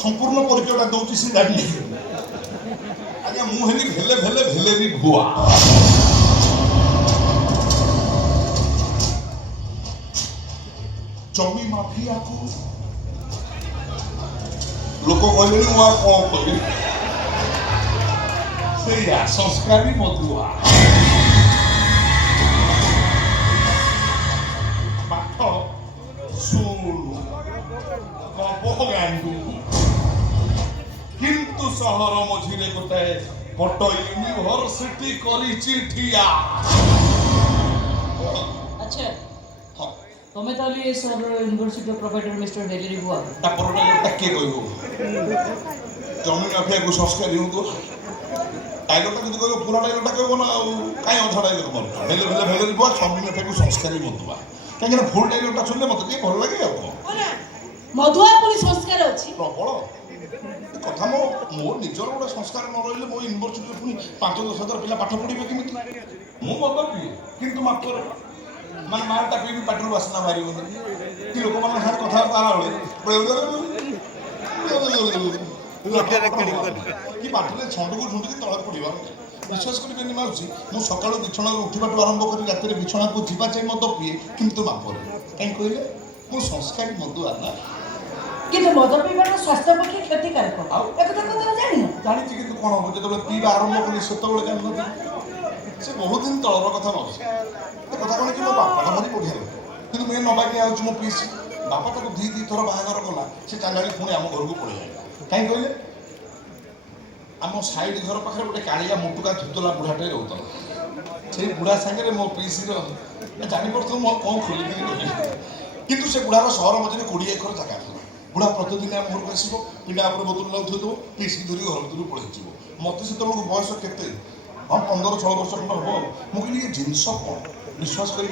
संपूर्ण परिचयटा दौची से जानी आज्ञा मु हेली भेले भेले भेले भी भुआ जमी माफिया को लोक कहले मुआ कौन करी से या संस्कारी मधुआ माथ सुनु गांडू किंतु सहर मझिरे गोटे बट यूनिवर्सिटी करिछि ठिया अच्छा तुम्हें तो ये sir university professor mister Hillary बुआ ता परटा गोटा के कहबो जमी माफिया को संस्कार हिउ तो टाइलरटा जदि कहबो पूरा टाइलरटा कहबो ना काई अधा टाइलर मर हेले भेले भेले बुआ जमी माफिया को संस्कारी मधुआ काहे ना फुल टाइलरटा सुनले मते टी भल लागे आ मधुआ पुनी संस्कार अछि प्रबल कथा मो निजर गोटे संस्कार न रही मो यूनिवर्सिटी पुणी 5-10 हजार पिला पाठ पढ़े केमी मु मद पिए किंतु मात्र मैं मारटा पी पाटर बासना बाहर कि लोक मान साथ कथा कि पाठे छंड को झुंडी तले पड़ा विश्वास करें माउसी मु सका बिछणा उठा आरंभ कर रात बिछणा को जीवा चाहे मद पिए किंतु मापर कहीं कहले मु संस्कारी मधुआ ना किंतु मद पीवा स्वास्थ्य पक्षे क्षतिकारक जानी कि कौन हम जो पीवा आरंभ कली से जान से बहुत दिन तलर कथा माउसी कथा कौन कि मो बापा भारी बढ़िया कि मुझे नबाके आज मो पीसी बापा तक दी थर बाहर गला से चांगाली पुणी आम घर को पड़े कहीं कहले आम साइड घर पाखे गोटे कालिया मुटुका धुतला बुढ़ाटे रोता से बुढ़ा सागे मो पीसी जापर मो कौन खोल कितु से बुढ़ार सहर मझे 20 एकर जगह था बुढ़ा प्रतिदिन आम घर को आसो पिंडा बोतल लाउथो पीसी धरी घर भर पड़े मत से बयस के हाँ 15-16 वर्ष खंड हम मुझे जिनस कौन विश्वास कर